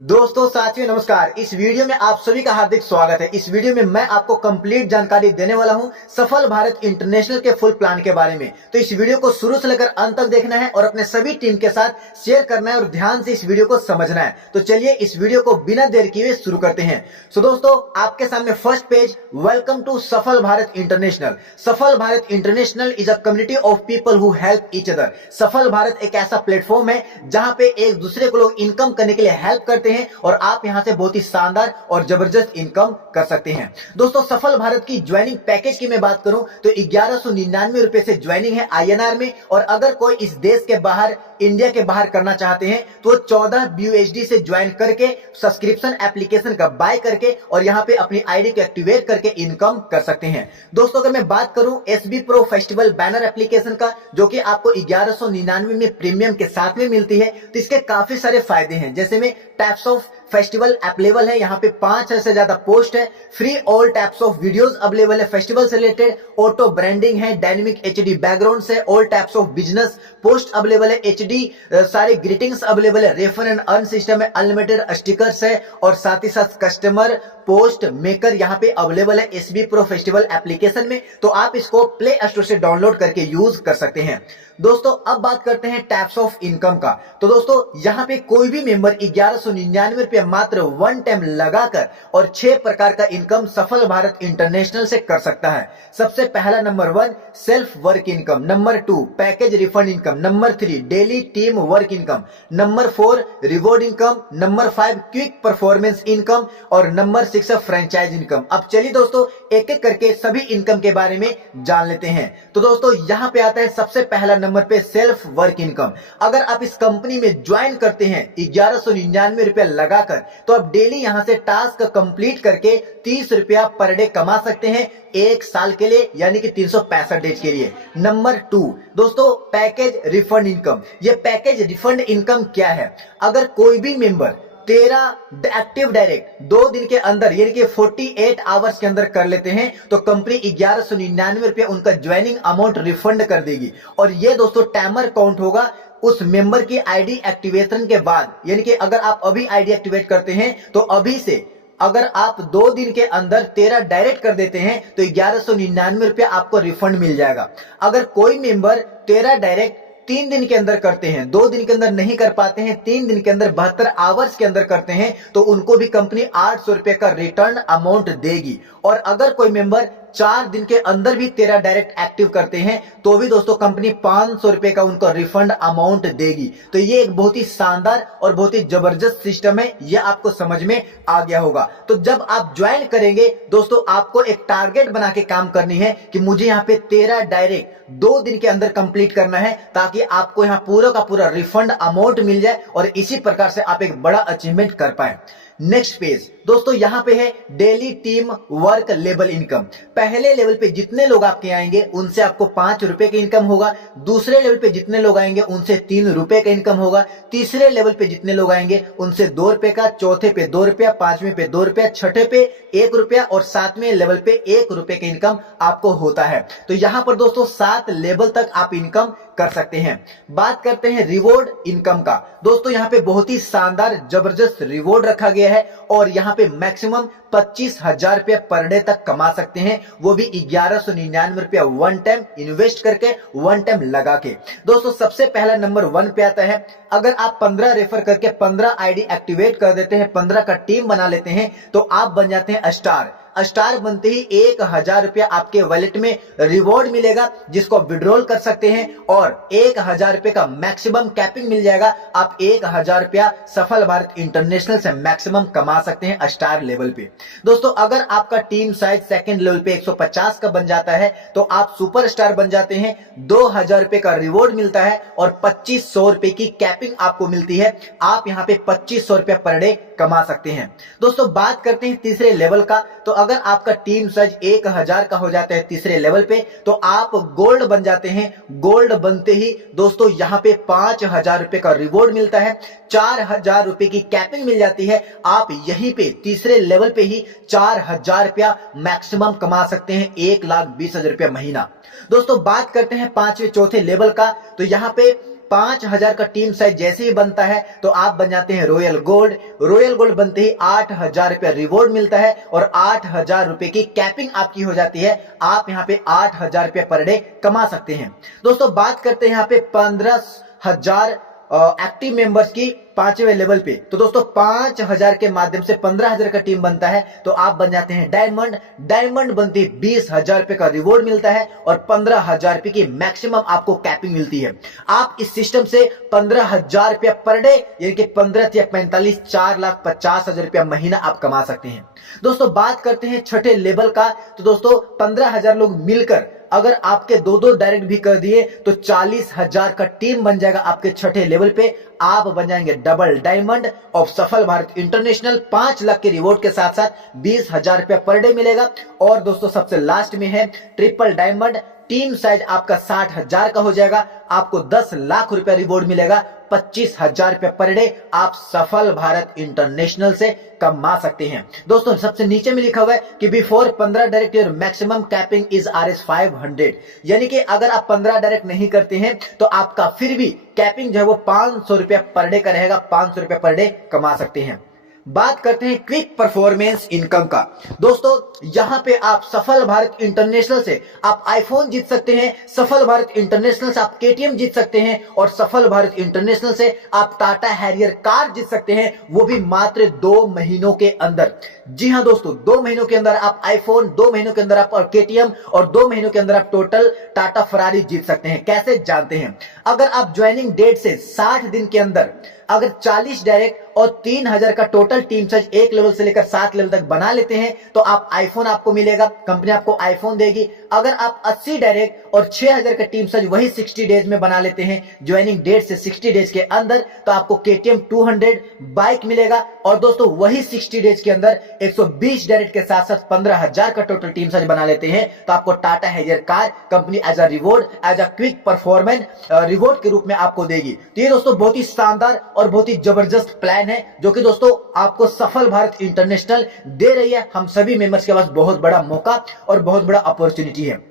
दोस्तों साथियों नमस्कार। इस वीडियो में आप सभी का हार्दिक स्वागत है। इस वीडियो में मैं आपको कंप्लीट जानकारी देने वाला हूं सफल भारत इंटरनेशनल के फुल प्लान के बारे में। तो इस वीडियो को शुरू से लेकर अंत तक देखना है और अपने सभी टीम के साथ शेयर करना है और ध्यान से इस वीडियो को समझना है। तो चलिए इस वीडियो को बिना देर किए शुरू करते हैं। सो दोस्तों आपके सामने फर्स्ट पेज, वेलकम टू सफल भारत इंटरनेशनल। सफल Bharat international is a community of people who help each other. सफल भारत एक ऐसा प्लेटफॉर्म है जहां पे एक दूसरे को लोग इनकम करने के लिए हेल्प करते हैं और आप यहां से बहुत ही शानदार और जबरदस्त इनकम कर सकते हैं। दोस्तों सफल भारत की ज्वाइनिंग पैकेज की मैं बात करूं तो 1199 रुपए से ज्वाइनिंग है INR में। और अगर कोई इस देश के बाहर, इंडिया के बाहर करना चाहते हैं तो 14 BUSD से ज्वाइन करके सब्सक्रिप्शन एप्लीकेशन का बाय करके और यहां पे अपनी आईडी को एक्टिवेट करके इनकम कर सकते हैं। दोस्तों अगर मैं बात करूं SB Pro festival banner application का, जो कि आपको 1199 में प्रीमियम के साथ में मिलती है, तो इसके काफी सारे फायदे हैं। जैसे में टाइप्स ऑफ फेस्टिवल अवेलेबल है, यहाँ पे 5 से ज्यादा पोस्ट है, free all types of videos available है फेस्टिवल से रिलेटेड, ऑटो ब्रांडिंग है, डायनेमिक HD बैकग्राउंड है, all types of business post available है, HD सारे ग्रीटिंग्स अवेलेबल है, रेफर एंड अर्न सिस्टम है, अनलिमिटेड स्टिकर्स है और साथ ही साथ कस्टमर पोस्ट मेकर यहाँ पे अवेलेबल है SB Pro फेस्टिवल एप्लीकेशन में। तो आप इसको प्ले स्टोर से डाउनलोड करके यूज कर सकते हैं। दोस्तों अब बात करते हैं टाइप्स ऑफ इनकम का। तो दोस्तों यहाँ पे कोई भी मेंबर 1199 रुपए मात्र वन टाइम लगाकर और 6 प्रकार का इनकम सफल भारत इंटरनेशनल से कर सकता है। सबसे पहला number 1 self work income, number 2 package refund income, number 3 daily team work income, number 4 reward income, number 5 quick performance income और नंबर 6 फ्रेंचाइज इनकम। अब चलिए दोस्तों एक एक करके सभी इनकम के बारे में जान लेते हैं। तो दोस्तों यहाँ पे आता है सबसे पहला नंबर पे सेल्फ वर्क इनकम। अगर आप इस कंपनी में ज्वाइन करते हैं 1199 रुपया लगाकर, तो आप डेली यहां से टास्क कंप्लीट करके 30 रुपया पर डे कमा सकते हैं 1 साल के लिए, यानी कि 365 डेज के लिए। नंबर 2 दोस्तों पैकेज रिफंड इनकम। ये पैकेज रिफंड इनकम क्या है? अगर कोई भी मेंबर 13 एक्टिव डायरेक्ट 2 दिन के अंदर यानी कि 48 आवर्स के अंदर कर लेते हैं तो कंपनी 1199 रुपया उनका ज्वाइनिंग अमाउंट रिफंड कर देगी। और ये दोस्तों टाइमर काउंट होगा उस मेंबर की आईडी एक्टिवेशन के बाद, यानी कि अगर आप अभी आईडी एक्टिवेट करते हैं तो अभी से अगर आप 2 दिन के अंदर 13 डायरेक्ट कर देते हैं तो 1199 रुपया आपको रिफंड मिल जाएगा। अगर कोई मेंबर 13 डायरेक्ट 3 दिन के अंदर करते हैं, 2 दिन के अंदर नहीं कर पाते हैं, 3 दिन के अंदर 72 आवर्स के अंदर करते हैं, तो उनको भी कंपनी 800 रुपए का रिटर्न अमाउंट देगी। और अगर कोई मेंबर 4 दिन के अंदर भी 13 डायरेक्ट एक्टिव करते हैं तो भी दोस्तों कंपनी 500 रुपए का उनको रिफंड अमाउंट देगी। तो ये एक बहुत ही शानदार और बहुत ही जबरदस्त सिस्टम है, ये आपको समझ में आ गया होगा। तो जब आप ज्वाइन करेंगे दोस्तों आपको एक टारगेट बना के काम करनी है कि मुझे यहाँ पे 13 डायरेक्ट 2 दिन के अंदर कंप्लीट करना है, ताकि आपको यहाँ पूरा का पूरा रिफंड अमाउंट मिल जाए और इसी प्रकार से आप एक बड़ा अचीवमेंट कर पाए। नेक्स्ट पेज दोस्तों यहाँ पे है daily team work level income. पहले लेवल पे जितने लोग आपके आएंगे उनसे आपको 5 रुपए का इनकम होगा, दूसरे लेवल पे जितने लोग आएंगे उनसे 3 रुपए का इनकम होगा, तीसरे लेवल पे जितने लोग आएंगे उनसे 2 रुपए का, चौथे पे 2 रुपया, 5वें पे 2 रुपया, छठे पे 1 रुपया और 7वें लेवल पे 1 रुपए का इनकम आपको होता है। तो यहाँ पर दोस्तों 7 लेवल तक आप इनकम कर सकते हैं। बात करते हैं रिवॉर्ड इनकम का। दोस्तों यहाँ पे बहुत ही शानदार जबरदस्त रिवॉर्ड रखा गया है और यहाँ पे मैक्सिमम 25,000 रुपया पर डे तक कमा सकते हैं, वो भी 1199 रुपया वन टाइम इन्वेस्ट करके, वन टाइम लगा के। दोस्तों सबसे पहला नंबर 1 पे आता है, अगर आप 15 रेफर करके 15 आईडी एक्टिवेट कर देते हैं, 15 का टीम बना लेते हैं तो आप बन जाते हैं स्टार। स्टार बनते ही 1000 रुपया आपके वॉलेट में रिवॉर्ड मिलेगा, जिसको विड्रॉल कर सकते हैं और 1000 रुपए का मैक्सिमम कैपिंग मिल जाएगा। आप 1000 रुपया सफल भारत इंटरनेशनल से मैक्सिमम कमा सकते हैं स्टार लेवल पे। दोस्तों अगर आपका टीम साइज सेकंड लेवल पे 150 का बन जाता है तो आप सुपर स्टार बन जाते हैं। 2000 रुपए का रिवॉर्ड मिलता है और 2500 रुपए की कैपिंग आपको मिलती है। आप यहाँ पे 2500 रुपया पर डे कमा सकते हैं। दोस्तों बात करते हैं तीसरे लेवल का। तो अगर आपका टीम साइज 1000 का हो जाता है तीसरे लेवल पे तो आप गोल्ड बन जाते हैं। गोल्ड बनते ही दोस्तों यहाँ पे 5000 रुपए का रिवॉर्ड मिलता है, 4000 रुपए की कैपिंग मिल जाती है। आप यहीं पे तीसरे लेवल पे ही 4000 रुपया मैक्सिमम कमा सकते हैं, 1,20,000 रुपया महीना। दोस्तों बात करते हैं 5वें चौथे लेवल का। तो यहाँ पे 5000 का टीम साइज जैसे ही बनता है तो आप बन जाते हैं रॉयल गोल्ड। रॉयल गोल्ड बनते ही 8000 रुपया रिवॉर्ड मिलता है और 8000 रुपए की कैपिंग आपकी हो जाती है। आप यहाँ पे 8000 रुपया पर डे कमा सकते हैं। दोस्तों बात करते हैं यहाँ पे 15000 एक्टिव मेंबर्स की 5वें लेवल पे। तो दोस्तों 5000 के माध्यम से 15000 का टीम बनता है तो आप बन जाते हैं डायमंड। डायमंड बनती 20000 रुपए का रिवॉर्ड मिलता है और 15000 रुपए की मैक्सिमम आपको कैपिंग मिलती है। आप इस सिस्टम से 15000 रुपया पर डे यानी कि 15 या 45 4,50,000 रुपया महीना आप कमा सकते हैं। दोस्तों बात करते हैं छठे लेवल का। तो दोस्तों 15000 लोग मिलकर अगर आपके दो डायरेक्ट भी कर दिए तो 40,000 का टीम बन जाएगा आपके छठे लेवल पे। आप बन जाएंगे डबल डायमंड ऑफ सफल भारत इंटरनेशनल। 5 लाख के रिवॉर्ड के साथ साथ 20,000 रुपया पर डे मिलेगा। और दोस्तों सबसे लास्ट में है ट्रिपल डायमंड। टीम साइज आपका 60,000 का हो जाएगा। आपको 10 लाख रुपया रिवॉर्ड मिलेगा। 25,000 रुपया पर डे आप सफल भारत इंटरनेशनल से कमा सकते हैं। दोस्तों सबसे नीचे में लिखा हुआ है कि before 15 direct your maximum capping is Rs 500, यानी कि अगर आप 15 डायरेक्ट नहीं करते हैं तो आपका फिर भी कैपिंग जो है वो 500 रुपया पर डे का रहेगा। 500 रुपया पर डे कमा सकते हैं। बात करते हैं क्विक परफॉर्मेंस इनकम का। दोस्तों यहां पे आप सफल भारत इंटरनेशनल से आप आईफोन जीत सकते हैं, सफल भारत इंटरनेशनल से आप केटीएम जीत सकते हैं और सफल भारत इंटरनेशनल से आप टाटा हैरियर कार जीत सकते हैं, वो भी मात्र 2 महीनों के अंदर। जी हां दोस्तों, 2 महीनों के अंदर आप आईफोन, 2 महीनों के अंदर आप केटीएम और 2 महीनों के अंदर आप टोटल टाटा फरारी जीत सकते हैं। कैसे जानते हैं? अगर आप ज्वाइनिंग डेट से 60 दिन के अंदर अगर 40 डायरेक्ट और 3000 का टोटल टीम साइज 1 लेवल से लेकर 7 लेवल तक बना लेते हैं तो आप आईफोन आपको मिलेगा, कंपनी आपको आईफोन देगी। अगर आप 80 डायरेक्ट और 6000 का टीम साइज वही 60 डेज में बना लेते हैं ज्वाइनिंग डेट से 60 डेज के अंदर तो आपको केटीएम 200 बाइक मिलेगा। और दोस्तों वही 60 डेज के अंदर 120 डायरेक्ट के साथ साथ 15000 का टोटल टीम साइज बना लेते हैं तो आपको Tata Harrier car company as a reward, as a quick performance reward के रूप में आपको देगी। तो ये दोस्तों बहुत ही शानदार और बहुत ही जबरदस्त प्लान है जो कि दोस्तों आपको सफल भारत इंटरनेशनल दे रही है। हम सभी मेंबर्स के पास बहुत बड़ा मौका और बहुत बड़ा अपॉर्चुनिटी है।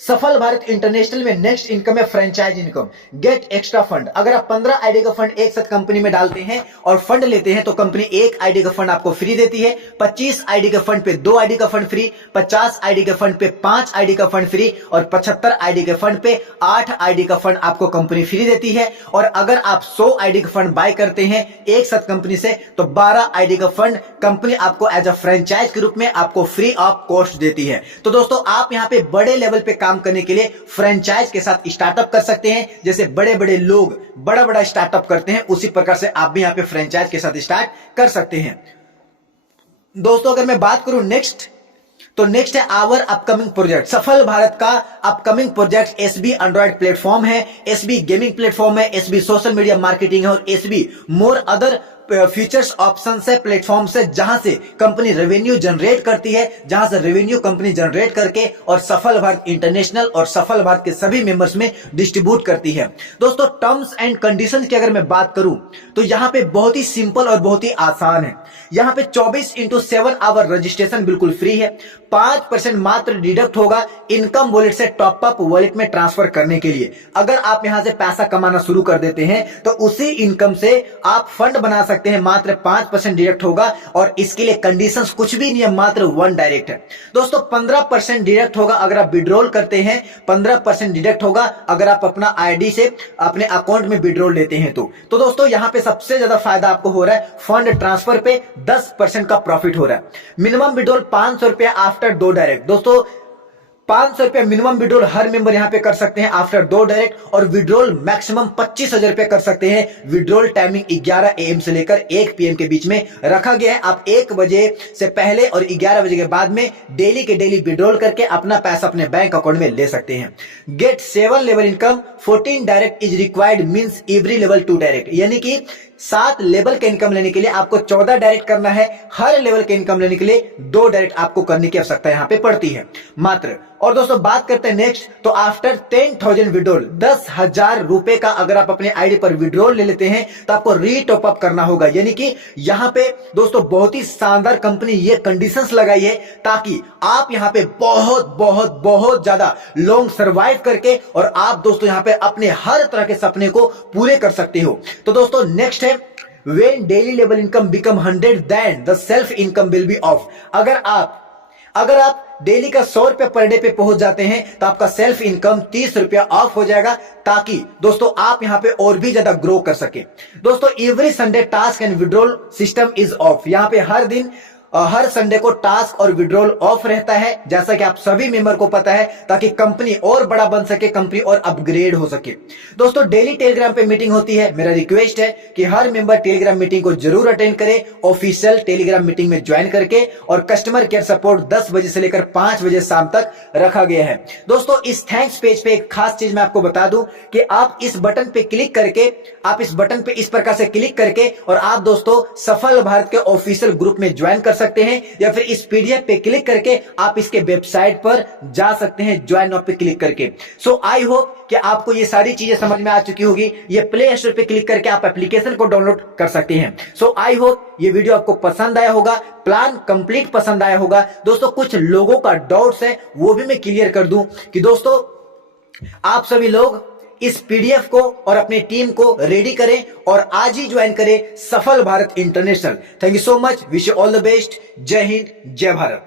सफल भारत इंटरनेशनल में नेक्स्ट इनकम है franchise income, get extra fund. अगर आप 15 आईडी का फंड एक साथ कंपनी में डालते हैं और फंड लेते हैं तो कंपनी 1 आईडी का फंड आपको फ्री देती है। 25 आईडी के फंड पे 2 आईडी का फंड फ्री, 50 आईडी के फंड पे 5 आईडी का फंड फ्री और 75 आईडी के फंड पे 8 आईडी का फंड आपको कंपनी फ्री देती है। और अगर आप 100 आईडी का फंड बाय करते हैं एक साथ कंपनी से तो 12 आईडी का फंड कंपनी आपको एज अ फ्रेंचाइज के रूप में आपको फ्री ऑफ कॉस्ट देती है। तो दोस्तों आप यहां पे बड़े लेवल पे काम करने के लिए फ्रेंचाइज के साथ स्टार्टअप कर सकते हैं। जैसे बड़े बड़े लोग बड़ा बड़ा स्टार्टअप करते हैं उसी प्रकार से आप भी यहां पे फ्रेंचाइज के साथ स्टार्ट कर सकते हैं। दोस्तों अगर मैं बात करूं नेक्स्ट है आवर अपकमिंग प्रोजेक्ट। सफल भारत का upcoming project SB Android platform है, एसबी गेमिंग प्लेटफॉर्म है, एसबी सोशल मीडिया मार्केटिंग है और SB more other features option है, प्लेटफॉर्म से जहां से कंपनी रेवेन्यू जनरेट करती है, जहां से रेवेन्यू कंपनी जनरेट करके और सफल भारत इंटरनेशनल और सफल भारत के सभी मेंबर्स में डिस्ट्रीब्यूट करती है। दोस्तों टर्म्स एंड कंडीशंस की अगर मैं बात करूं तो यहां पे बहुत ही सिंपल और बहुत ही आसान है। यहां पे 24/7 आवर रजिस्ट्रेशन बिल्कुल फ्री है। 5% मात्र डिडक्ट होगा इनकम वॉलेट से टॉप अप वॉलेट में ट्रांसफर करने के लिए। अगर आप यहां से पैसा कमाना शुरू कर देते हैं तो उसी इनकम से आप फंड बना सकते हैं। मात्र 5% डिडक्ट होगा और इसके लिए कंडीशंस कुछ भी नहीं है, मात्र 1 डायरेक्ट है। दोस्तों 15% डिडक्ट होगा अगर आप विड्रॉल करते हैं, 15% डिडक्ट होगा अगर आप अपना आईडी से अपने अकाउंट में विड्रॉल लेते हैं तो दोस्तों यहां पे सबसे ज्यादा फायदा आपको हो रहा है फंड ट्रांसफर पे 10% का प्रॉफिट हो रहा है। मिनिमम विड्रॉल 500 रुपया आफ्टर 2 डायरेक्ट। दोस्तों 500 रुपया मिनिमम विड्रॉल हर मेंबर यहां पे कर सकते हैं आफ्टर 2 डायरेक्ट और विड्रॉल मैक्सिमम 25,000 रुपया कर सकते हैं। विड्रॉल टाइमिंग 11 AM से लेकर 1 PM के बीच में रखा गया है। आप 1 बजे से पहले और 11 बजे के बाद में डेली के डेली विड्रॉल करके अपना पैसा अपने बैंक अकाउंट में ले सकते हैं। Get 7 level income 14 direct is required means every level 2 direct, यानी कि 7 लेवल के इनकम लेने के लिए आपको 14 डायरेक्ट करना है। हर लेवल के इनकम लेने के लिए 2 डायरेक्ट आपको करने की आवश्यकता यहाँ पे पड़ती है मात्र। और दोस्तों बात करते हैं नेक्स्ट, तो आफ्टर 10,000 विड्रॉल, 10,000 रुपए का अगर आप अपने आईडी पर विड्रॉल ले लेते हैं तो आपको रीटॉप अप करना होगा। यानी कि यहां पे दोस्तों बहुत ही शानदार कंपनी ये कंडीशंस लगाई है ताकि आप यहां पे बहुत बहुत बहुत ज्यादा लॉन्ग सर्वाइव करके और आप दोस्तों यहां पे अपने हर तरह के सपने को पूरे कर सकते हो। तो दोस्तों नेक्स्ट है, when daily level income become 100 then the self income will be off। अगर आप डेली का 100 रुपया पर डे पे पहुंच जाते हैं तो आपका सेल्फ इनकम 30 रुपया ऑफ हो जाएगा, ताकि दोस्तों आप यहां पे और भी ज्यादा ग्रो कर सके। दोस्तों every Sunday task and withdrawal system is of. यहां पे हर संडे को टास्क और विड्रॉल ऑफ रहता है, जैसा कि आप सभी मेंबर को पता है, ताकि कंपनी और बड़ा बन सके, कंपनी और अपग्रेड हो सके। दोस्तों डेली टेलीग्राम पे मीटिंग होती है। मेरा रिक्वेस्ट है कि हर मेंबर टेलीग्राम मीटिंग को जरूर अटेंड करे, ऑफिशियल टेलीग्राम मीटिंग में ज्वाइन करके। और कस्टमर केयर सपोर्ट 10 बजे से लेकर 5 बजे शाम तक रखा गया है। दोस्तों इस थैंक्स पेज पे एक खास चीज मैं आपको बता दूं कि आप इस बटन पे क्लिक करके, आप इस बटन पे इस प्रकार से क्लिक करके और आप दोस्तों सफल भारत के ऑफिशियल ग्रुप में ज्वाइन कर सकते हैं, या फिर इस पीडीएफ पे क्लिक करके आप इसके वेबसाइट पर जा सकते हैं ज्वाइन नाउ पे क्लिक करके। सो आई होप कि आपको ये सारी चीजें समझ में आ चुकी होगी। ये प्ले स्टोर पे क्लिक करके आप एप्लीकेशन को डाउनलोड कर सकते हैं। सो आई होप ये वीडियो आपको पसंद आया होगा, प्लान कंप्लीट पसंद आया होगा। दोस्तों कुछ लोगों का डाउट्स है वो भी मैं क्लियर कर दूं कि दोस्तों आप सभी लोग इस पीडीएफ को और अपनी टीम को रेडी करें और आज ही ज्वाइन करें सफल Bharat international. Thank you so much, wish you all the best. जय हिंद, जय भारत।